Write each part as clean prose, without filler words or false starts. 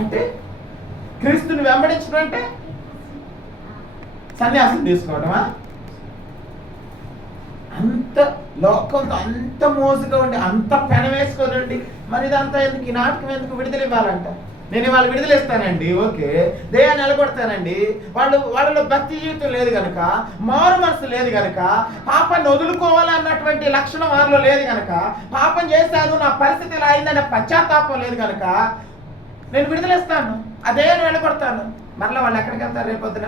అంటే క్రీస్తుని వెంబడించడం అంటే సన్యాసం తీసుకోవడమా? అంత లోకంతో అంత మోసుగా ఉండి అంత పెన వేసుకోనండి. మరి ఇదంతా ఎందుకు? ఈ నాటకం ఎందుకు? విడుదల ఇవ్వాలంట. నేను ఇవాళ విడుదల ఇస్తానండి, ఓకే, దేహాన్ని నిలబడతానండి. వాళ్ళలో భక్తి జీవితం లేదు కనుక, మారు మనసు లేదు కనుక, పాపాన్ని వదులుకోవాలన్నటువంటి లక్షణం వారిలో లేదు కనుక, పాపం చేశాను నా పరిస్థితి ఇలా అయిందనే పశ్చాత్తాపం లేదు కనుక నేను విడుదల ఇస్తాను, అదే నిలబడతాను. మరలా వాళ్ళు ఎక్కడికి వెళ్తారు? రేపొద్దున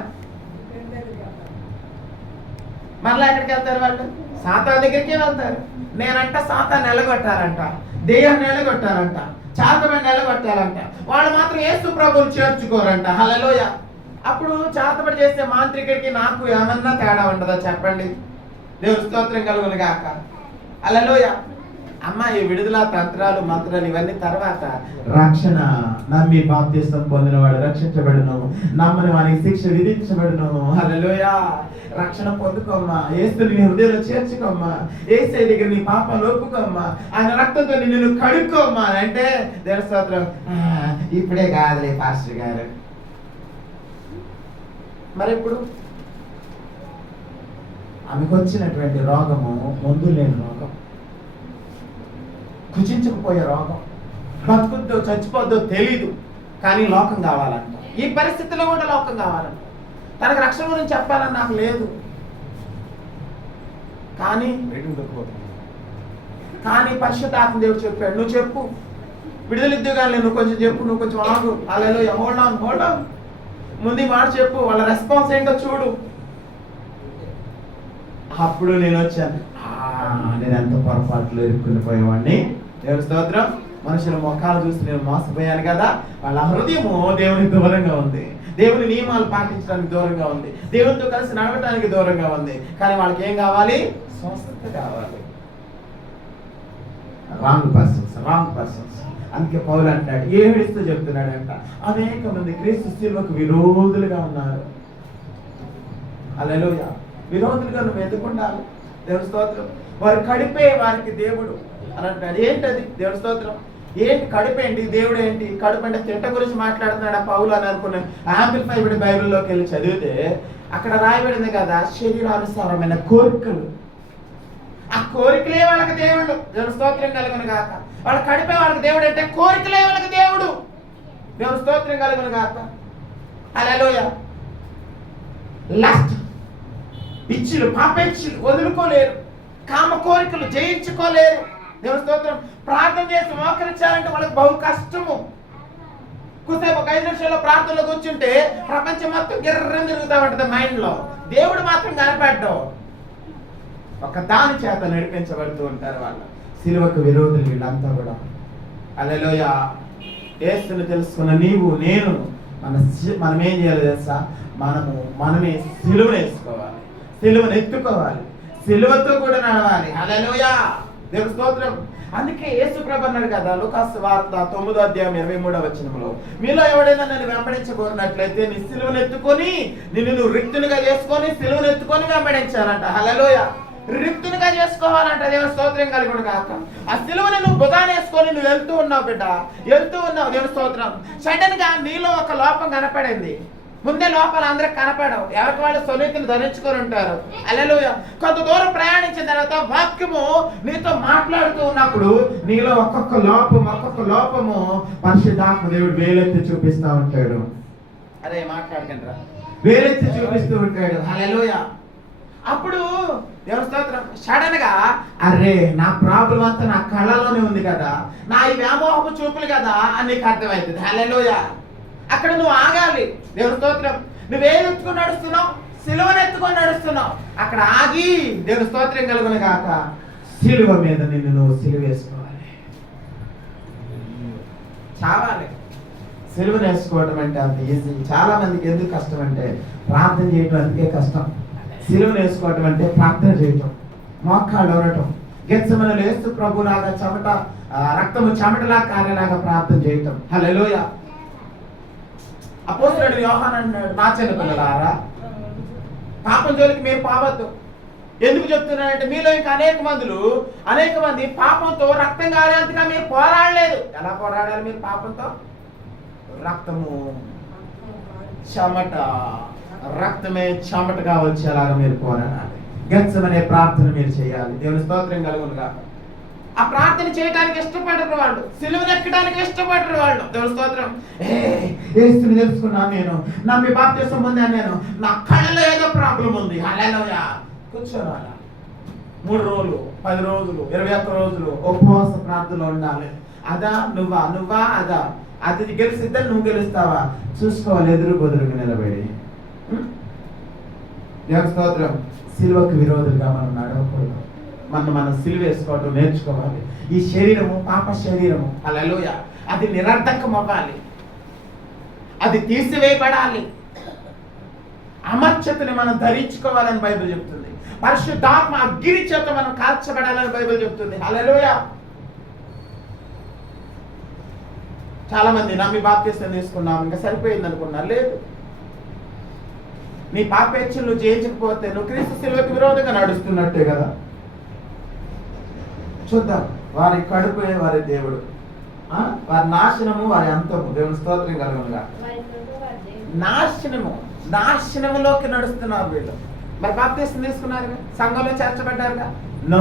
మరలా ఎక్కడికి వెళ్తారు? వాళ్ళు సాతాను దగ్గరికి వెళ్తారు. నేనంట సాతాను నిలగొట్టాలంట, దేహాన్ని నిలగొట్టాలంట, చాతబడి నిలగొట్టాలంట. వాళ్ళు మాత్రం యేసు ప్రభువుని చేర్చుకోరంట. హల్లెలూయా. అప్పుడు చాతబడి చేసే మాంత్రికుడికి నాకు ఏమన్నా తేడా ఉండదా చెప్పండి? దేవుని స్తోత్రం కలుగును గాక. హల్లెలూయా. అమ్మ, ఈ విడుదల తంత్రాలు మంత్రాలు ఇవన్నీ తర్వాత. రక్షణ నమ్మి బాప్తిస్మం పొందినవాడు రక్షించబడును, నమ్మని వానికి శిక్ష విధించబడును. హల్లెలూయా. రక్షణ పొందుకోమ్మా, యేసుని నీ హృదయంలో చేర్చుకోమ్మా, యేసయ్య దగ్గర నీ పాపాలు ఒప్పుకోమ్మా, ఆయన రక్తంతో నిన్ను కడుక్కోమ్మా అంటే దేవుని స్తోత్రం. ఇప్పుడే కాదులే పాస్టర్ గారు. మరి ఇప్పుడు ఆమెకు వచ్చినటువంటి రోగము ముందు లేని రోగం, కుచించుకుపోయే రోగం, బతుకుద్దో చచ్చిపోద్దో తెలీదు, కానీ లోకం కావాలంట. ఈ పరిస్థితిలో కూడా లోకం కావాలంట. తనకు రక్షణ గురించి చెప్పాలని నాకు లేదు, కానీ పరిశుద్ధాత్మ దేవుడు చెప్పాడు, నువ్వు చెప్పు, విడుదలిద్దు కానీ నువ్వు కొంచెం చెప్పు, నువ్వు కొంచెం ఆగు. హల్లెలూయా. Hold on. ముందు మాట చెప్పు, వాళ్ళ రెస్పాన్స్ ఏంటో చూడు. అప్పుడు నేను వచ్చాను, నేను ఎంత పొరపాట్లు ఇరుక్కుని పోయేవాడిని. దేవుని స్తోత్రం. మనుషుల ముఖాలు చూసి నేను మోసపోయాను కదా. వాళ్ళ హృదయము దేవునికి దూరంగా ఉంది, దేవుని నియమాలు పాటించడానికి దూరంగా ఉంది, దేవునితో కలిసి నడవడానికి దూరంగా ఉంది. కానీ వాళ్ళకి ఏం కావాలి? స్వస్థత కావాలి. Wrong persons. అందుకే పౌలు అంటాడు, ఏడుస్తూ చెప్తున్నాడంట, అనేక మంది క్రీస్తు శిలువకు విరోధులుగా ఉన్నారు. హల్లెలూయా. విరోధులుగా నువ్వు ఎందుకుండాలి? దేవుని స్తోత్రం. వారు కడిపే వారికి దేవుడు అని అంటాడు. ఏంటది? దేవుని స్తోత్రం. ఏంటి కడుపేంటి? దేవుడు ఏంటి? కడుపు అంటే తింట గురించి మాట్లాడుతున్నాడు పౌలు అని అనుకున్నాను. యాంప్లిఫైడ్ బైబిల్లోకి వెళ్ళి చదివితే అక్కడ రాయబడింది కదా, శరీరానుసారమైన కోరికలు. ఆ కోరికలే వాళ్ళకి దేవుళ్ళు. దేవుని స్తోత్రం కలుగును గాక. వాళ్ళ కడిపే వాళ్ళకి దేవుడు అంటే కోరికలే వాళ్ళకి దేవుడు. దేవుని స్తోత్రం కలుగును గాక. హల్లెలూయా. లస్ట్, ఇచ్చులు, పాపేచ్చులు వదులుకోలేరు, కామ కోరికలు జయించుకోలేరు. దేవుని స్తోత్రం. ప్రార్థన చేసి మోకరించాలంటే వాళ్ళకి బహు కష్టము. కుసేపు ఒక 5 నిమిషాల్లో ప్రార్థనలో కూర్చుంటే ప్రపంచం మొత్తం గిర్రం తిరుగుతూ ఉంటుంది మైండ్లో. దేవుడు మాత్రం కనపడ్డాం. ఒక దాని చేత నడిపించబడుతూ ఉంటారు వాళ్ళు. సిలువకు విరోధులు వీళ్ళంతా కూడా. హల్లెలూయా. యేసుని తెలుసుకున్న నీవు నేను మనం ఏం చేయాలి తెలుసా? మనమే సిలువను వేసుకోవాలి, సిలువను ఎత్తుకోవాలి, సిలువతో కూడా నడవాలి. హల్లెలూయా. దేవుని స్తోత్రం. అందుకే యేసు ప్రభు అన్నాడు కదా, లూకాసు వార్త 9వ అధ్యాయం 23వ వచనంలో, మీలో ఎవడైనా నన్ను వెంబడించబోతున్నట్లయితే నీ సిలువను ఎత్తుకొని నిన్ను రిక్తునిగా చేసుకొని సిలువను ఎత్తుకొని వెంబడించాలంట. హల్లెలూయా. రిక్తునిగా చేసుకోవాలంట. దేవుని స్తోత్రం కలుగును గాక. ఆ సిలువను నువ్వు భుజాన వేసుకొని నువ్వు వెళ్తూ ఉన్నావు బిడ్డ, వెళ్తూ ఉన్నావు. దేవుని స్తోత్రం. సడన్ గా నీలో ఒక లోపం కనపడింది. ముందే లోపల అందరికి కనపడవు, ఎవరికి వాళ్ళు సొలితులు ధరించుకొని ఉంటారు. హల్లెలూయా. కొంత దూరం ప్రయాణించిన తర్వాత వాక్యము నీతో మాట్లాడుతూ ఉన్నప్పుడు నీలో ఒక్కొక్క లోపము పరిశుద్ధాత్మ దేవుడు వేలెత్తి చూపిస్తూ ఉంటాడు. అదే మాట్లాడకండి, వేలెత్తి చూపిస్తూ ఉంటాడు. హల్లెలూయా. అప్పుడు దేవుని స్తోత్రం. సడన్ గా అరే నా ప్రాబ్లం అంతా నా కళ్ళలోనే ఉంది కదా, నా ఈ వ్యామోహపు చూపులు కదా అని నీకు అర్థమవుతుంది. హల్లెలూయా. అక్కడ నువ్వు ఆగాలి. దేవుని స్తోత్రం. నువ్వేం ఎత్తుకొని నడుస్తున్నావు? సిలువను ఎత్తుకొని నడుస్తున్నావు. అక్కడ ఆగి దేవుని స్తోత్రం కలుగును గాక. సిలువ మీద నిన్ను నువ్వు సిలువ వేసుకోవాలి, చావాలి. సిలువను వేసుకోవడం అంటే అంత ఈజీ. చాలా మందికి ఎందుకు కష్టం అంటే ప్రార్థన చేయటం అందుకే కష్టం. సిలువను వేసుకోవటం అంటే ప్రార్థన చేయటం, మోకాళ్ళు ఓరటం, గెత్సెమనెలో యేసు ప్రభులాగా రక్తము చెమటలా కారేలాగా ప్రార్థన చేయటం. హల్లెలూయా. అపోస్తలుడు యోహాను అన్నాడు, నా చిన్న పిల్లలారా పాపం జోలికి మీరు పోవద్దు. ఎందుకు చెప్తున్నానంటే మీలో ఇంకా అనేక మంది పాపంతో రక్తం కారేంతగా మీరు పోరాడలేదు. ఎలా పోరాడాలి మీరు పాపంతో? రక్తము చెమట, రక్తమే చెమటగా వచ్చేలాగా మీరు కోరాలి. గెత్సెమనే ప్రార్థన మీరు చేయాలి. దేవుని స్తోత్రం కలుగునుగా. ఆ ప్రార్థన చేయడానికి ఇష్టపడరు వాళ్ళు, సిలువను ఎక్కడానికి ఇష్టపడరు వాళ్ళు. దేవుని స్తోత్రం. యేసుని తెలుసుకున్నాను నేను, నమ్మి బాప్తిసం పొందాను నేను, నా కళ్ళలో ఏదో ప్రాబ్లం ఉంది. హల్లెలూయా. కూర్చోవాలా 3 రోజులు, 10 రోజులు, 21 రోజులు ఉపవాస ప్రార్థనలో ఉండాలి. అదా నువ్వా అదా, అది గెలిచిద్దా నువ్వు గెలుస్తావా చూసుకోవాలి. ఎదురు బదురుగా నిలబడి. దేవుని స్తోత్రం. సిలువకు విరోధులుగా మనం నడవకూడదు. మనం సిలువ వేసుకోవడం నేర్చుకోవాలి. ఈ శరీరము పాప శరీరము, హల్లెలూయా, అది నిరర్థకం అవ్వాలి, అది తీసివేయబడాలి. అమర్చతని మనం ధరించుకోవాలని బైబిల్ చెప్తుంది. పరిశుద్ధాత్మ అగ్ని చేత మనం కాల్చబడాలని బైబిల్ చెప్తుంది. హల్లెలూయా. చాలా మంది నమ్మి బాప్తిసం తీసుకున్నాం ఇంకా సరిపోయింది అనుకున్నారు. లేదు, నీ పాపేచ్ఛలు నువ్వు జయించకపోతే నువ్వు క్రీస్తు శిలువకు విరోధంగా నడుస్తున్నట్టే కదా. చూద్దాం. వారి కడుపే వారి దేవుడు, వారి నాశనము వారి అంతము. దేవుని స్తోత్రం కలుగునుగా. నాశనములోకి నడుస్తున్నారు వీళ్ళు. మరి బాప్తిసం తీసుకున్నారుగా, సంఘంలో చేర్చబడ్డారుగా. నో,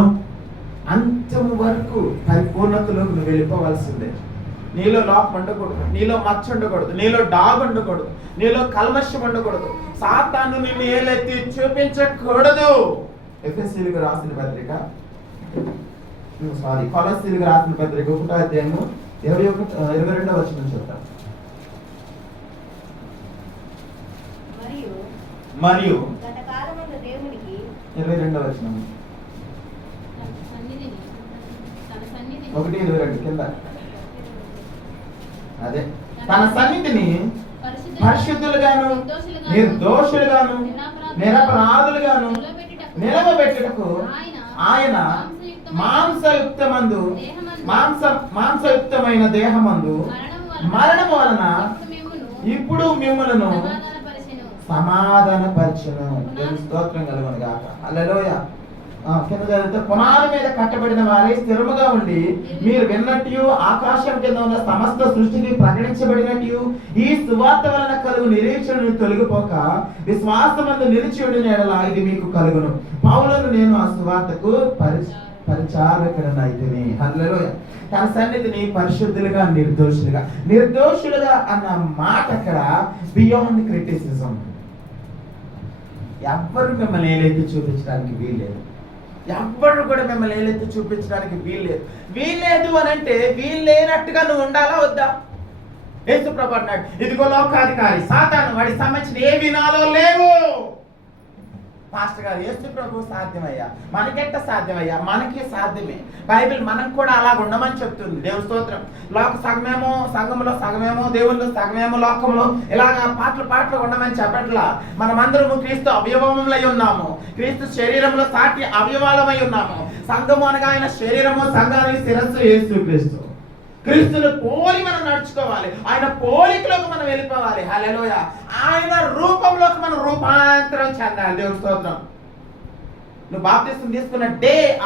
అంతము వరకు పరిపూర్ణతలోకి నువ్వు వెళ్ళిపోవాల్సిందే. నీలో లోపం ఉండకూడదు, నీలో మచ్చ ఉండకూడదు, నీలో డాగ్ ఉండకూడదు, నీలో కల్మషం ఉండకూడదు. సాతాను నిన్ను ఏలెత్తి చూపించకూడదు. ఎఫెసీయులకు రాసిన పత్రిక, కొలస్సీయులకు రాసిన పత్రిక 1వ అధ్యాయము 22వ వచనం చూద్దాం. మరియు 22వ వచనం 1:22 కింద. అదే, తన సన్నిధిని పరిశుద్ధులుగాను నిర్దోషులుగాను నిరపరాధులుగాను నిలవబెట్టుటకు ఆయన మాంసయుక్తమైన దేహమందు మరణము వలన ఇప్పుడు మిమ్ములను సమాధానపరచును. స్తోత్రం కలుగునుగాక. హల్లెలూయా. కింద చదివితే, పునాది మీద కట్టబడిన వారే స్థిరముగా ఉండి మీరు విన్నట్టు ఆకాశం కింద ఉన్న సమస్త సృష్టికి ప్రకటించబడినట్టు ఈ సువార్త వలన కలుగు నిరీక్షణను తొలగిపోక విశ్వాసమందు నిలిచి ఉండిన యెడల ఇది మీకు కలుగును. పౌలును నేను ఆ సువార్తకు పరిచారకుడనైతిని. హల్లెలూయా. తన సన్నిధిని పరిశుద్ధులుగా నిర్దోషులుగా అన్న మాట అక్కడ బియాండ్ క్రిటిసిజం. ఎవ్వరు మిమ్మల్ని ఏలైతే చూపించడానికి వీల్లేదు, ఎవ్వరు కూడా మిమ్మల్ని ఏలైతే చూపించడానికి వీల్లేదు అని అంటే వీల్లేనట్టుగా నువ్వు ఉండాలా వద్దా? యేసు ప్రభువు అన్నాడు, ఇదిగో లోకాధికారి సాతాను, వాడికి సంబంధించిన ఏవి నాలో లేవు. పాస్టర్ గారు, యేసు ప్రభు సాధ్యమయ్యా, మనకెట్ట సాధ్యమయ్యా? మనకి సాధ్యమే. బైబిల్ మనం కూడా అలా ఉండమని చెప్తుంది. దేవుని స్తోత్రం. లోక సగమేమో సంఘంలో, సగమేమో దేవుళ్ళు, సగమేమో లోకంలో, ఇలాగా పాటలు ఉండమని చెప్పట్లా. మనమందరము క్రీస్తు అవయవములై ఉన్నాము, క్రీస్తు శరీరంలో సాటి అవయవాలమై ఉన్నాము. సంఘము అనగా ఆయన శరీరము, సంఘానికి శిరస్సు యేసు క్రీస్తు. క్రీస్తును పోలి మనం నడుచుకోవాలి, ఆయన పోలికలోకి మనం వెళ్ళిపోవాలి. హల్లెలూయా. ఆయన రూపంలోకి మనం రూపాంతరం చెందాలి. దేవుని స్తోత్రం. నువ్వు బాప్తిసం తీసుకున్న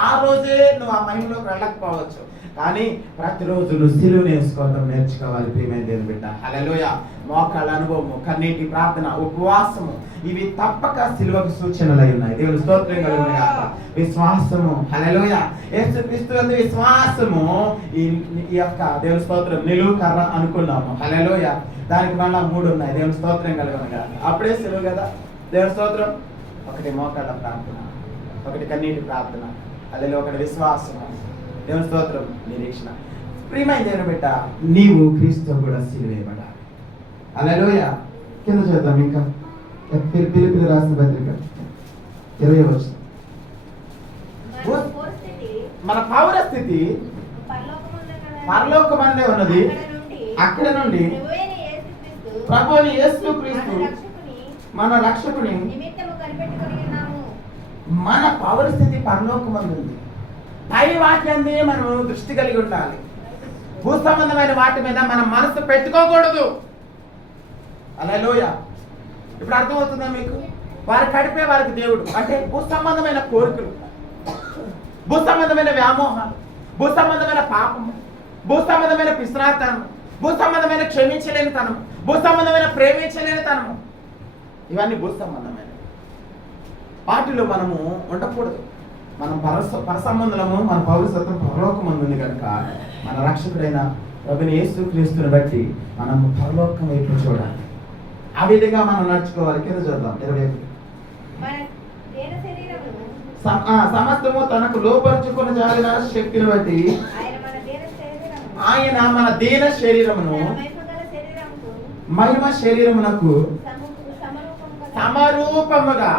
ఆ రోజే నువ్వు ఆ మహిమలోకి వెళ్ళకపోవచ్చు, కానీ ప్రతిరోజు నువ్వు సిలువను వేసుకోవడం నేర్చుకోవాలి. ప్రియమైన దేవుని బిడ్డ. హల్లెలూయా. మోకాళ్ళ అనుభవము, కన్నీటి ప్రార్థన, ఉపవాసము, ఇవి తప్పక సిలువకు సూచనలై ఉన్నాయి. దేవుని స్తోత్రం కలుగునుగాక. విశ్వాసము, హల్లెలూయా, యేసుక్రీస్తు యందు విశ్వాసము. ఈ యొక్క దేవుని స్తోత్రం నిలువు కర్ర అనుకున్నాము. హల్లెలూయా. దానికి మళ్ళా 3 ఉన్నాయి. దేవుని స్తోత్రం కలుగునుగాక. అప్పుడే సిలువ కదా. దేవుని స్తోత్రం. ఒకటి మోకాళ్ళ ప్రార్థన, ఒకటి కన్నీటి ప్రార్థన, హల్లెలూయా, ఒకటి విశ్వాసము. దేవుని స్తోత్రం. నిరీక్షణ. ప్రియమైన దేవుని బిడ్డ, నీవు క్రీస్తు కూడా సిలువేయబడాలి. హల్లెలూయా. కింద చూద్దాం. ఇంకా ఫిలిప్పీయులకు రాసిన పత్రిక 20వ వచనం. మన పౌరస్థితి పరలోకమందే ఉన్నది. అక్కడ నుండి ప్రభువైన యేసుక్రీస్తు మన రక్షకుని మన పౌరస్థితి పరలోకమందు ఉంది. పై వాక్యాన్ని మనం దృష్టి కలిగి ఉండాలి. భూ సంబంధమైన వాటి మీద మనం మనసు పెట్టుకోకూడదు. హల్లెలూయా. ఇప్పుడు అర్థమవుతుందా మీకు? వారి కడిపే వారికి దేవుడు అంటే భూ సంబంధమైన కోరికలు, భూ సంబంధమైన వ్యామోహాలు, భూ సంబంధమైన పాపము, భూ సంబంధమైన పిశ్రాంతాన్ని, భూ సంబంధమైన క్షమించలేని తనము, భూ సంబంధమైన ప్రేమించలేని తనము, ఇవన్నీ భూ సంబంధమైనవి. వాటిలో మనము ఉండకూడదు. మనం పరసంబంధులము, మన పౌరసత్వం పరలోకమందు ఉంది కనుక మన రక్షకుడైన ప్రభువైన యేసుక్రీస్తుని బట్టి మనం పరలోకం వైపు చూడాలి. ఆ విధంగా మనం నడుచుకోవాలి. కింద చూద్దాం 21. సమస్తము తనకు లోపరుచుకుని జాలిన శక్తిని బట్టి ఆయన మన దీన శరీరమును మహిమ శరీరమునకు సమరూపముగా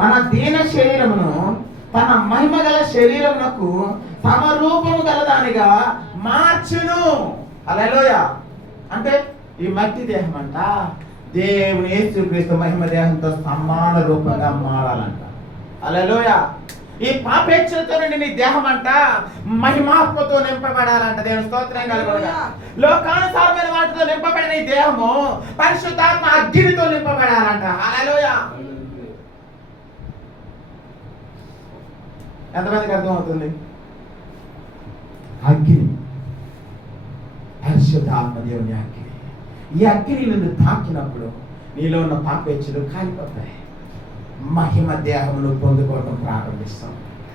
మన దీన శరీరమును తన మహిమ గల శరీరమునకు సమరూపము గలదానిగా మార్చును. హల్లెలూయా. అంటే ఈ మట్టి దేహం అంట దేవుని యేసుక్రీస్తు మహిమ దేహంతో సమాన రూపంగా మారాలంట. హల్లెలూయా. ఈ పాపేక్షలతో నీ దేహం అంట మహిమాత్మతో నింపబడాలంట. దేవుని స్తోత్రం కలుగునుగా. లోకానుసారమైన వాటితో నింపబడిన ఈ దేహము పరిశుద్ధాత్మ అగ్నితో నింపబడాలంట. హల్లెలూయా. ఎంతమందికి అర్థం అవుతుంది? అగ్ని, పరిశుద్ధాత్మ దేవుని అగ్ని. ఈ అగ్ని నిన్ను తాకినప్పుడు నీలో ఉన్న పాపేచ్ఛలు కాలిపోతాయి. మహిమ దేహమును పొందుకోవటం ప్రారంభిస్తాం.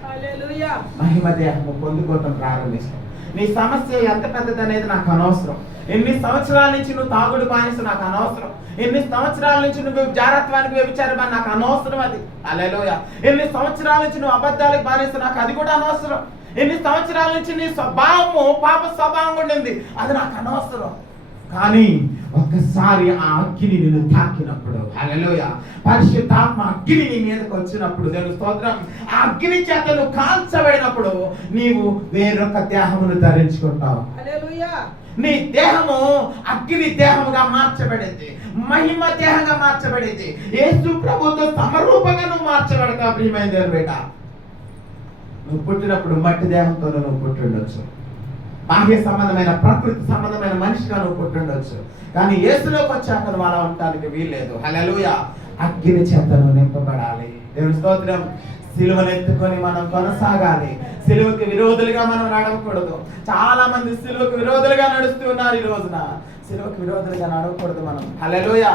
హల్లెలూయా. మహిమ దేహము పొందుకోవటం ప్రారంభిస్తాం. నీ సమస్య ఎంత పెద్దది అనేది నాకు అనవసరం. ఎన్ని సంవత్సరాల నుంచి నువ్వు తాగుడు బానిస నాకు అనవసరం. ఎన్ని సంవత్సరాల నుంచి నువ్వు జారత్వానికి వ్యభిచారమని నాకు అనవసరం. అది హల్లెలూయా. ఎన్ని సంవత్సరాల నుంచి నువ్వు అబద్ధాలకు బానిస నాకు అది కూడా అనవసరం. ఎన్ని సంవత్సరాల నుంచి నీ స్వభావము పాప స్వభావం ఉండింది అది నాకు అనవసరం. కానీ ఒక్కసారి ఆ అగ్ని నిన్ను తాకినప్పుడు, హల్లెలూయా, పరిశుద్ధాత్మ అగ్ని నీ మీదకి వచ్చినప్పుడు, దేవుని స్తోత్రం, ఆ అగ్ని చేత నువ్వు కాల్చబడినప్పుడు నీవు వేరొక దేహమును ధరించుకుంటావు. హల్లెలూయా. నీ దేహము అగ్ని దేహముగా మార్చబడింది, మహిమ దేహంగా మార్చబడింది. యేసు ప్రభుతో సమరూపంగా నువ్వు మార్చబడతావు. ప్రియమైన దేవుని బిడ్డ, నువ్వు పుట్టినప్పుడు మట్టి దేహంతో నువ్వు పుట్టిండొచ్చు, బాహ్య సంబంధమైన ప్రకృతి సంబంధమైన మనిషిగా నువ్వు పుట్టిండొచ్చు, కానీ యేసులోకి వచ్చాక నువ్వు అలా ఉండటానికి వీల్లేదు. హల్లెలూయా. అగ్ని చేత నువ్వు నింపబడాలి. దేవుని స్తోత్రం. సిలువను ఎత్తుకొని మనం కొనసాగాలి. సిలువకి విరోధులుగా మనం నడవకూడదు. చాలా మంది సిలువకు విరోధులుగా నడుస్తూ ఉన్నారు. ఈ రోజున సిలువకు విరోధులుగా నడవకూడదు మనం. హల్లెలూయా.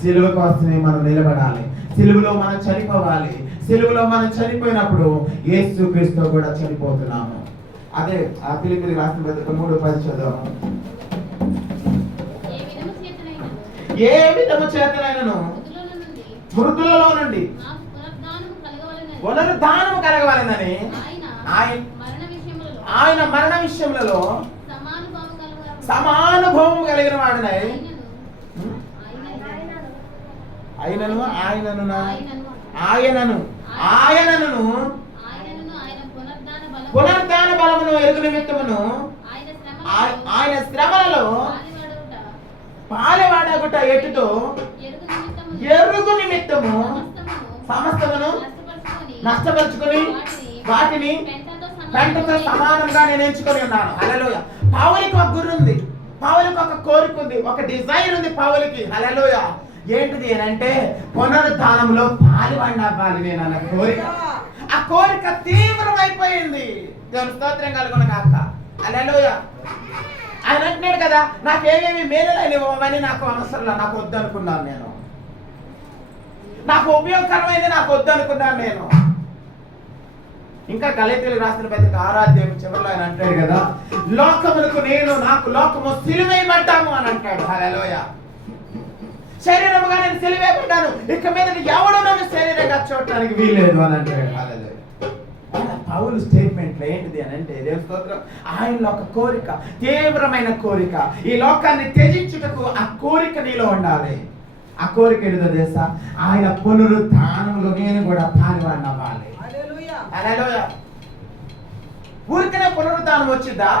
సిలువ కోసమే మనం నిలబడాలి. సిలువలో మనం చనిపోవాలి. సిలువలో మనం చనిపోయినప్పుడు యేసుక్రీస్తు కూడా చనిపోతున్నాము. అదే ఆ ఫిలిప్పీయులకు రాసిన పత్రిక 3:10 చదువుదాము. ఏ విధము చేతనైనను మృతులలో నుండి పునరుద్ధానము కలగవలెనని ఆయన మరణ విషయములలో సమానుభవము కలిగిన వాడినై ఆయనను పునరుద్ధాన బలమును ఎరుగు నిమిత్తమును ఆయన శ్రమలలో పాలెవాడగుట ఎటుతో ఎరుగు నిమిత్తము సమస్తమును నష్టపరుచుకొని వాటిని పెంటతో సమానంగా నేను ఎంచుకొని ఉన్నాను. హల్లెలూయా. పౌలుకి ఒక గురి ఉంది, పౌలుకి ఒక కోరిక ఉంది, ఒక డిజైర్ ఉంది పౌలుకి. హల్లెలూయా. ఏంటిది అంటే పునరుద్ధానంలో పాలువాడిని అవ్వాలి నేను అన్న కోరిక. ఆ కోరిక తీవ్రమైపోయింది. దేవుని స్తోత్రం కలుగును గాక. హల్లెలూయా. ఆయన అంటున్నాడు కదా, నాకేమేమి మేలులేనివ్వమని నాకు అవసరం, నాకు వద్దు అనుకున్నాను నేను, నాకు ఉపయోగకరమైంది నాకు వద్దు అనుకున్నాను నేను. ఇంకా గలతీయులకు రాసిన పత్రిక 6వ అధ్యాయం చివరిలో ఆయన అంటాడు కదా, లోకములకు నేను, నాకు లోకము సిలువేయబడ్డాము అని అంటాడు. హల్లెలూయా. శరీరముగా నేను సిలువేయబడ్డాను, ఇక మీద ఎవడు నన్ను శరీరంగా చూడటానికి వీల్లేదు అని అంటాడు. హల్లెలూయా. పౌలు స్టేట్మెంట్లో ఏంటిది అని అంటే, దేవుని స్తోత్రం, ఆయనలో ఒక కోరిక, తీవ్రమైన కోరిక, ఈ లోకాన్ని త్యజించుటకు ఆ కోరిక నీలో ఉండాలి. ఆ కోరిక ఏదో తెలుసా? ఆయన పునరుద్ధానంలో నేను కూడా పాలువాడిని అవ్వాలి. హల్లెలూయా. ఊరికనే పునరుద్ధానం వచ్చిందా?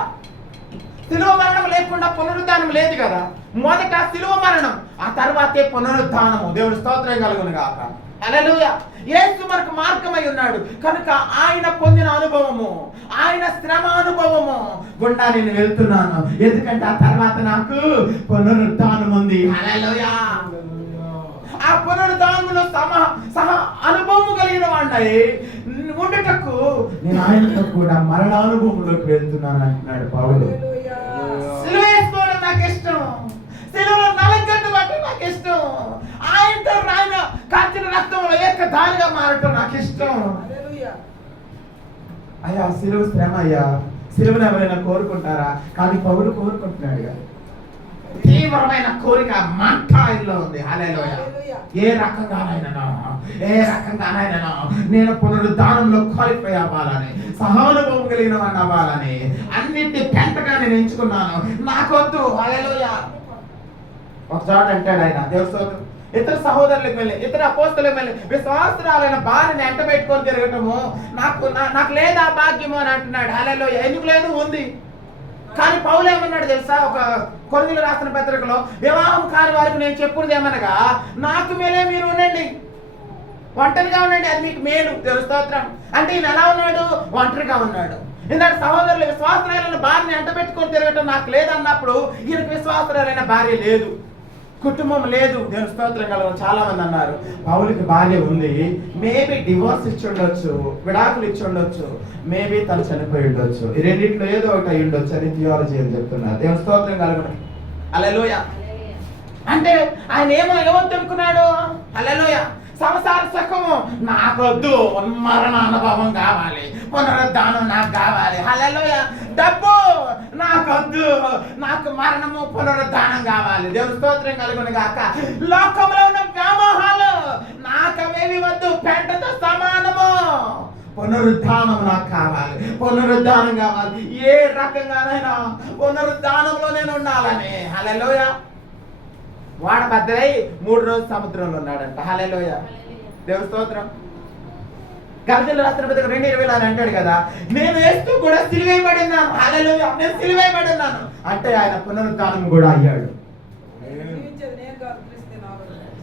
శిలువ మరణం లేకుండా పునరుద్ధానం లేదు కదా. మొదట శిలువ మరణం, ఆ తర్వాతే పునరుద్ధానము. దేవుని స్తోత్రం కలుగును గాక. హల్లెలూయా. యేసు మనకు మార్గమై ఉన్నాడు కనుక ఆయన పొందిన అనుభవము, ఆయన శ్రమ అనుభవము గుండా నేను వెళ్తున్నాను, ఎందుకంటే ఆ తర్వాత నాకు పునరుద్ధానం ఉంది. హల్లెలూయా. ఆ ఆ పునరుద్ధానములో సహ అనుభవం కలిగిన వాడినై ఉండటకు నేను ఆయనతో కూడా మరణానుభవంలోకి వెళ్తున్నాను అంటున్నాడు పౌలు. సిలువ వేసుకోవడం నాకు ఇష్టం, సిలువలో నలగట్టు పట్టడం నాకు ఇష్టం, ఆయనతో ఆయన కార్చిన రక్తంలో ఏకదానిగా మారటం నాకు ఇష్టం. అయ్యా సిలువ శ్రమ, అయ్యా సిలువను ఎవరైనా కోరుకుంటారా? కానీ పౌలు కోరుకుంటున్నాడు. తీవ్రమైన కోరిక మంట ఆయనలో ఉంది. హల్లెలూయా. ఏ రకంగానైనా నేను పునరుద్ధానంలో క్వాలిఫై అవ్వాలని, సహానుభవం కలిగిన వాడిని అవ్వాలని అన్నింటి పెంటగా నేను ఎంచుకున్నాను. నాకొద్దు. హల్లెలూయా. ఒక చోట అంటాడు ఆయన, దేవుని స్తోత్రం, ఇతర సహోదరులకు వెళ్ళి, ఇతర అపోస్తలకు వెళ్ళి విశ్వాసురాలైన భార్యని ఎంట పెట్టుకొని తిరగటము నాకు లేదా భాగ్యము అని అంటున్నాడు. హల్లెలూయా. ఎందుకు లేదు? ఉంది. కానీ పౌలు ఏమన్నాడు తెలుసా? ఒక కొరింథీయులకు రాసిన పత్రికలో, వివాహం కాని వారికి నేను చెప్పున్నది ఏమనగా, నాకు మేలే మీరు ఉండండి, ఒంటరిగా ఉండండి, అది మీకు మేలు. దేవుని స్తోత్రం. అంటే ఈయన ఎలా ఉన్నాడు? ఒంటరిగా ఉన్నాడు. ఎందుకంటే సహోదరులు విశ్వాసురాలైన భార్యని ఎంట పెట్టుకొని తిరగటం నాకు లేదన్నప్పుడు ఈయనకు విశ్వాసురాలైన భార్య లేదు, కుటుంబం లేదు. దేవుని స్తోత్రం కలగడం. చాలా మంది అన్నారు పౌలుకి భార్య ఉంది, మేబీ డివోర్స్ ఇచ్చి ఉండొచ్చు, విడాకులు ఇచ్చి ఉండొచ్చు, మేబీ తను చనిపోయి ఉండొచ్చు, ఈ రెండింటిలో ఏదో ఒకటి అయి ఉండొచ్చు అని థియాలజీ అని చెప్తున్నారు. దేవుని స్తోత్రం కలగడం. హల్లెలూయా. అంటే ఆయన ఏమనుకున్నాడు? హల్లెలూయా. సంసార సుఖము నాకొద్దు, మరణ అనుభవం కావాలి, పునరుద్ధానం నాకు కావాలి. హల్లెలూయా. డబ్బు నాకొద్దు, నాకు మరణము పునరుద్ధానం కావాలి. దేవుని స్తోత్రం కలుగును గాక. లోకంలో ఉన్న వ్యామోహాలు నాకు అవేవి వద్దు, పెంటతో సమానము. పునరుద్ధానం నాకు కావాలి, పునరుద్ధానం కావాలి. ఏ రకంగానైనా పునరుద్ధానంలో నేను ఉండాలని. హల్లెలూయా. వాడ బద్దలై 3 రోజులు సముద్రంలో ఉన్నాడంట. హల్లెలూయా. దేవుని స్తోత్రం. గలతీయులకు రాసిన పత్రిక 2:20 అని అంటాడు కదా, నేను యేసు కూడా సిలువేయబడి ఉన్నాను. హల్లెలూయా. నేను సిలువేయబడి ఉన్నాను అంటే ఆయన పునరుద్ధానం కూడా అయ్యాడు.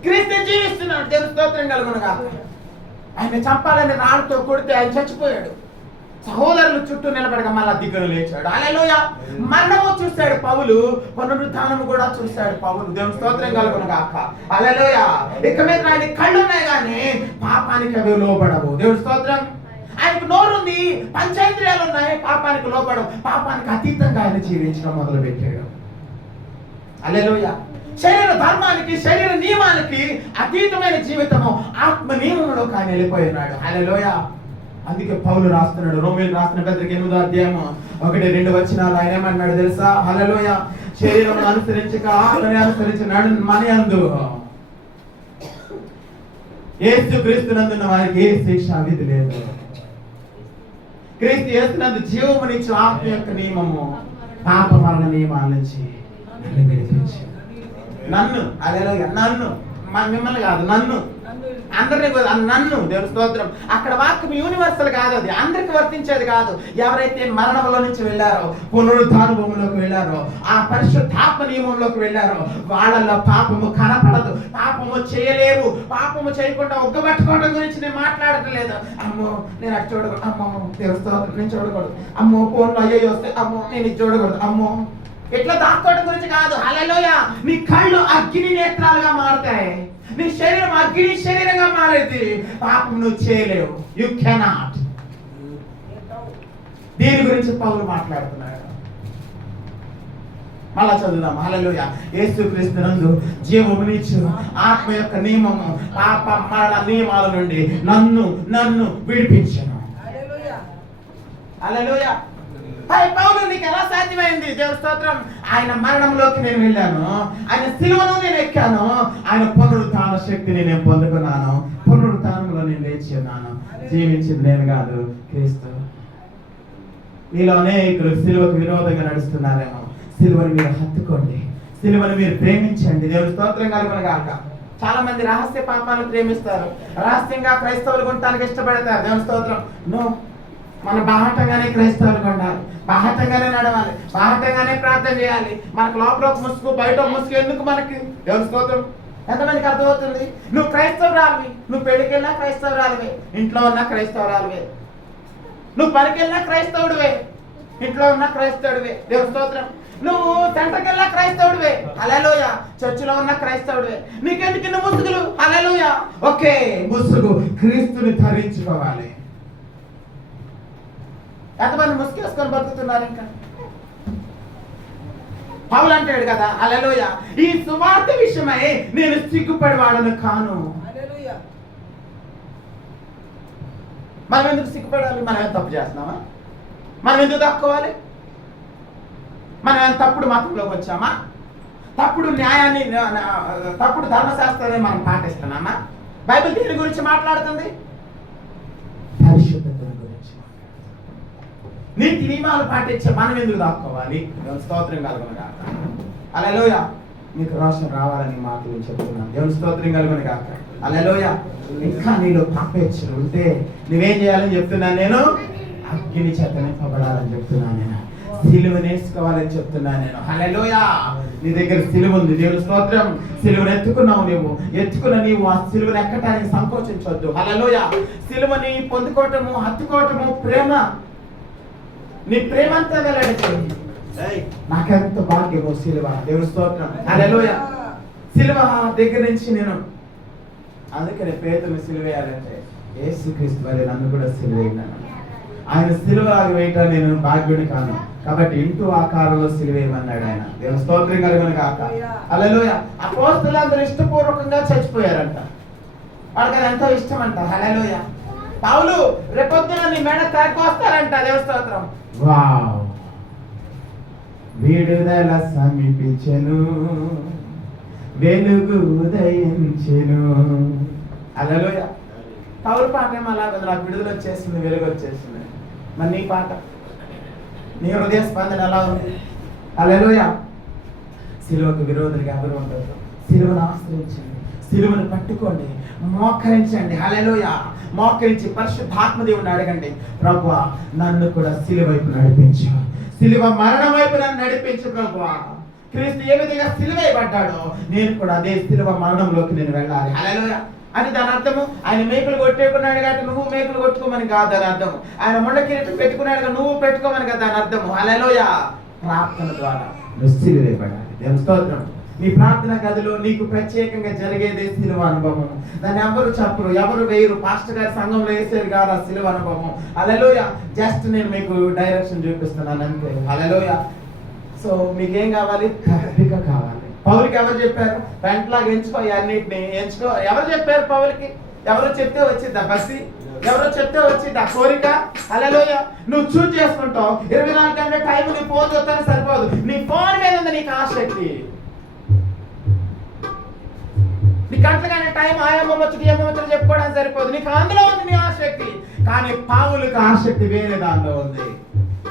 క్రీస్తు జీవిస్తున్నాడు. దేవుని స్తోత్రం కలుగును గాక. ఆయన చంపాలని రాళ్ళతో కొడితే ఆయన చచ్చిపోయాడు. సహోదరులు చుట్టూ నిలబడగా మళ్ళా దిగ్గును లేచాడు. హల్లెలూయా. మరణము చూశాడు పౌలు, పునరుద్ధానము కూడా చూశాడు పౌలు. దేవుని స్తోత్రం కలుగును గాక. హల్లెలూయా. ఇక మీద ఆయన కళ్ళు ఉన్నాయి కానీ పాపానికి అవి లోబడవు. దేవుని స్తోత్రం. ఆయనకు నోరుంది, పంచేంద్రియాలు ఉన్నాయి, పాపానికి లోబడవు. పాపానికి అతీతంగా ఆయన జీవించడం మొదలు పెట్టాడు. హల్లెలూయా. శరీర ధర్మానికి, శరీర నియమానికి అతీతమైన జీవితము ఆత్మ నియమంలో ఆయన వెళ్ళిపోయినాడు. హల్లెలూయా. అందుకే పౌలు రాస్తున్నాడు, రోమీయులకు రాసిన పత్రిక 8వ అధ్యాయము 1-2 వచనాలు ఆయన ఏమన్నాడు తెలుసా? హల్లెలూయా. శరీరం అనుసరించక ఆత్మని అనుసరించి మనయందు యేసు క్రీస్తునందున్న వారికి ఏ శిక్ష విధి లేదు. క్రీస్తు యేసునందు జీవమునిచ్చు ఆత్మ యొక్క నియమము పాప మరణ నియమాల నుంచి నన్ను, హల్లెలూయా, నన్ను, మిమ్మల్ని కాదు, నన్ను, అందరినీ నన్ను. దేవుని స్తోత్రం. అక్కడ వాక్యం యూనివర్సల్ కాదు, అది అందరికి వర్తించేది కాదు. ఎవరైతే మరణంలో నుంచి వెళ్ళారో, పునరుద్ధానుభవంలోకి వెళ్ళారో, ఆ పరిశుద్ధాత్మ నియమంలోకి వెళ్ళారో వాళ్ళలో పాపము కనపడదు, పాపము చేయలేవు. పాపము చేయకుండా ఒగ్గబట్టుకోవడం గురించి నేను మాట్లాడట్లేదు. అమ్మో నేను అటు చూడకూడదు, అమ్మో దేవుని స్తోత్రం నేను చూడకూడదు, అమ్మో ఫోన్లో అయ్యో వస్తే అమ్మో నేను ఇది చూడకూడదు, అమ్మో ఇట్లా దాక్కోవడం గురించి కాదు. హల్లెలూయా. నీ కళ్ళు అగ్ని నేత్రాలుగా మారుతాయి, నీ శరీరం అగ్ని శరీరంగా మారేది. పాపం నువ్వు చేయలేవు. You cannot. దీని గురించి పౌలు మాట్లాడుతున్నాడు. మళ్ళా చదువుదాం. హల్లెలూయా. యేసుక్రీస్తునందు జీవమునిచ్చు ఆత్మ యొక్క నియమము పాప మరణ నియమాల నుండి నన్ను విడిపించును. హల్లెలూయా. పౌలు నీకు ఎలా సాధ్యమైంది? దేవుని స్తోత్రం. ఆయన మరణంలోకి నేను వెళ్ళాను, ఆయన సిలువను నేను ఎక్కాను, ఆయన పునరుద్ధాన శక్తిని నేను పొందుకున్నాను, పునరుద్ధానంలో నేను లేచి ఉన్నాను. జీవించింది నేను కాదు, క్రీస్తు. మీలో అనేకులు సిలువకు విరోధంగా నడుస్తున్నారేమో. సిలువను మీరు హత్తుకోండి, సిలువను మీరు ప్రేమించండి. దేవుని స్తోత్రం కలుగును గాక. చాలా మంది రహస్య పాపాలను ప్రేమిస్తారు, రహస్యంగా క్రైస్తవులు ఉండటానికి ఇష్టపడతారు. దేవుని స్తోత్రం. నో, మన బాహటంగానే క్రైస్తవులు ఉండాలి, బాహటంగానే నడవాలి, బాహటంగానే ప్రార్థన చేయాలి. మనకు లోపల ఒక ముసుగు, బయట ఒక ముసుగు ఎందుకు మనకి? దేవుని స్తోత్రం. ఎంతమందికి అర్థమవుతుంది? నువ్వు క్రైస్తవురాలివి, నువ్వు పెళ్లికి వెళ్ళినా క్రైస్తవురాలివే, ఇంట్లో ఉన్నా క్రైస్తవురాలివే, నువ్వు పనికి వెళ్ళినా క్రైస్తవుడివే. ఇంట్లో ఉన్న క్రైస్తవుడివే, దేవుని స్తోత్రం. నువ్వు సెంటర్కి వెళ్ళిన క్రైస్తవుడివే, హల్లెలూయా. చర్చిలో ఉన్న క్రైస్తవుడివే, నీకెందుకు ఇన్ని ముసుగులు, హల్లెలూయా. ఓకే, ముసుగు క్రీస్తుని ధరించుకోవాలి. ఎంతమంది ముసుగేసుకొని బతుకుతున్నారు? ఇంకా పౌలు అంటాడు కదా, హల్లెలూయా, ఈ సువార్త విషయమై నేను సిగ్గుపడి వాడను కాను. మనం ఎందుకు సిగ్గుపడాలి? మనం ఏం తప్పు చేస్తున్నామా? మనం ఎందుకు తక్కువాలి? మనం ఏం తప్పుడు మతంలోకి వచ్చామా? తప్పుడు న్యాయాన్ని, తప్పుడు ధర్మశాస్త్రాన్ని మనం పాటిస్తున్నామా? బైబిల్ దేని గురించి మాట్లాడుతుంది? పరిశుద్ధత గురించి. నీతి నియమాలు పాటించే మనం ఎందుకు దాక్కోవాలి? స్తోత్రం కలుగును గాక, హల్లెలూయా. మీకు రోషం రావాలని మాటలు చెప్తున్నాను. దేవుని స్తోత్రం కలుగును గాక, హల్లెలూయా. ఇంకా నీలో పాపేచ్ఛలు ఉంటే నువ్వేం చేయాలని చెప్తున్నాను నేను? అగ్ని చేత నింపబడాలని చెప్తున్నాను నేను. సిలువ నేర్చుకోవాలని చెప్తున్నాను నేను, హల్లెలూయా. నీ దగ్గర సిలువ ఉంది, దేవుని స్తోత్రం. సిలువను ఎత్తుకున్నావు, ఎత్తుకున్న నీవు ఆ సిలువను ఎక్కటానికి సంకోచించొద్దు, హల్లెలూయా. సిలువని పొందుకోవటము, హత్తుకోవటము ప్రేమ. నీ ప్రేమ అంతా వెల్లడి. నాకెంత భాగ్యమో సిలువ, దేవుని స్తోత్రం, హల్లెలూయా. సిలువ దగ్గర నుంచి నేను, అందుకని పేతురుని సిలువేయాలంటే యేసుక్రీస్తు వలె నన్ను కూడా సిలువేయన్నాను. ఆయన సిలువలాగా వేయటం నేను భాగ్యుడి కాను, కాబట్టి ఇంటూ ఆకారంలో సిలువేయమన్నాడు ఆయన. దేవుని స్తోత్రం కలుగును గాక, హల్లెలూయా. అపోస్తలులందరూ ఇష్టపూర్వకంగా చచ్చిపోయారంట, వాళ్ళకి ఎంతో ఇష్టం అంట, హల్లెలూయా. పౌలు రేపొద్దున నీ మెడ తాకొస్తారంట, దేవుని స్తోత్రం. వావ్, విడుదల సమీపించెను, వెలుగు ఉదయించెను, హల్లెలూయా. పౌలు పాట ఏమో అలాగ, నాకు విడుదల వచ్చేసింది, వెలుగు వచ్చేసింది. మరి నీ పాట, నీ హృదయ స్పందన ఎలా ఉంది? హల్లెలూయా. సిలువకు విరోధులుగా ఎవరు ఉండదు. సిలువను ఆశ్రయించండి, సిలువను పట్టుకోండి, మోకరించండి, హల్లెలూయా. మోకరించి పరిశుద్ధాత్మ దేవుని అడగండి, ప్రభువా నన్ను కూడా సిలువ వైపు నడిపించు, సిలువ మరణం వైపు నన్ను నడిపించు ప్రభువా. క్రీస్తు ఏ విధంగా సిలువేయబడ్డాడో నేను కూడా అదే సిలువ మరణంలోకి నేను వెళ్ళాలి, హల్లెలూయా. అని దాని అర్థము ఆయన మేకులు కొట్టేకున్నాడు కాబట్టి నువ్వు మేకులు కొట్టుకోమని కాదు దాని అర్థము. ఆయన మొండ కిరీటం పెట్టుకున్నాడు నువ్వు పెట్టుకోమని కదా దాని అర్థము, హల్లెలూయా. ప్రార్థన ద్వారా నువ్వు సిలువేయబడాలి, దేవుని స్తోత్రం. నీ ప్రార్థన గదిలో నీకు ప్రత్యేకంగా జరిగేదే సిలువ అనుభవం. దాన్ని ఎవరు చెప్పరు, ఎవరు వేయరు. పాస్టర్ గారి సంఘంలో వేసేది కాదు ఆ సిలువ అనుభవం, హల్లెలూయా. జస్ట్ నేను మీకు డైరెక్షన్ చూపిస్తున్నాను అంతే, హల్లెలూయా. సో మీకేం కావాలి? కదలిక కావాలి. పౌలుకి ఎవరు చెప్పారు? వెంటలాగా ఎంచుకో, అన్నిటిని ఎంచుకో. ఎవరు చెప్పారు పౌలుకి? ఎవరో చెప్తే వచ్చింది ఆ బస్సి, ఎవరో చెప్తే వచ్చింది ఆ కోరిక, హల్లెలూయా. నువ్వు చూజ్ చేసుకుంటావు. 24 గంటల టైం నీ ఫోన్ చూస్తానే సరిపోదు, నీ ఫోన్ మీద ఉంది నీకు ఆసక్తి. నీ గంటలకైనా టైం ఆయమ్మొచ్చు ఏమొచ్చు చెప్పుకోవడానికి సరిపోదు, నీకు అందులో ఉంది నీ ఆసక్తి. కానీ పౌలుకి ఆసక్తి వేరే దానిలో ఉంది,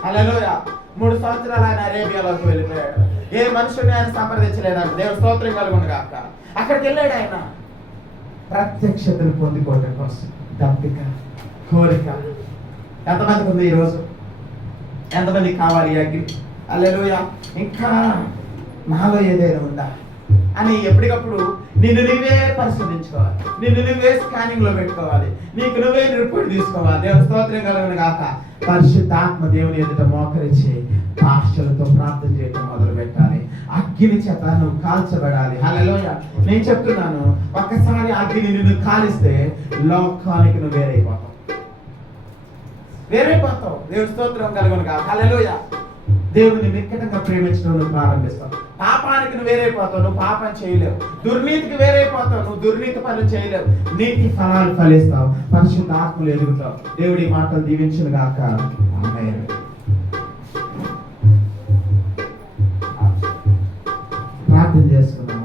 హల్లెలూయా. 3 సంవత్సరాలు ఆయన అరేబియాలోకి వెళ్ళిపోయాడు. ఏ మనుషుని ఆయన సంప్రదించలేదంట, దేవుని స్తోత్రం కలుగును గాక. అక్కడికి వెళ్ళాడు ఆయన ప్రత్యక్షతను పొందుకోవటం కోసం. దప్పిక, కోరిక ఎంతమందికి ఉంది ఈరోజు? ఎంతమందికి కావాలి అగ్ని? హల్లెలూయా. ఇంకా నాలో ఏదైనా ఉందా అని ఎప్పటికప్పుడు నిన్ను నువ్వే పరిశోధించుకోవాలి, నిన్ను నువ్వే స్కానింగ్ లో పెట్టుకోవాలి, నీకు నువ్వే రిపోర్ట్ తీసుకోవాలి. దేవుని స్తోత్రం కలుగును గాక. పరిశుద్ధాత్మ దేవుని ఎదుట మోకరించి భాషలతో ప్రార్థన చేయడం మొదలు పెట్టాలి. అగ్ని చేత నువ్వు కాల్చబడాలి, హల్లెలూయా. నేను చెప్తున్నాను, ఒక్కసారి అగ్ని నిన్ను కాలిస్తే లోకానికి నువ్వు వేరైపోతావు. దేవుని స్తోత్రం కలుగును గాక, హల్లెలూయా. దేవుని నిక్కటంగా ప్రేమించడం నువ్వు ప్రారంభిస్తావు. పాపానికి నువ్వు వేరైపోతావు, నువ్వు పాపం చేయలేవు. దుర్నీతికి వేరైపోతావు, నువ్వు దుర్నీతి పనులు చేయలేవు. నీతి ఫలాలు ఫలిస్తావు, పరిశుద్ధ ఆత్మలు ఎదుగుతావు. దేవుడి మాటలు దీవించును గాక, ఆమేన్. ప్రార్థన చేసుకున్నాం.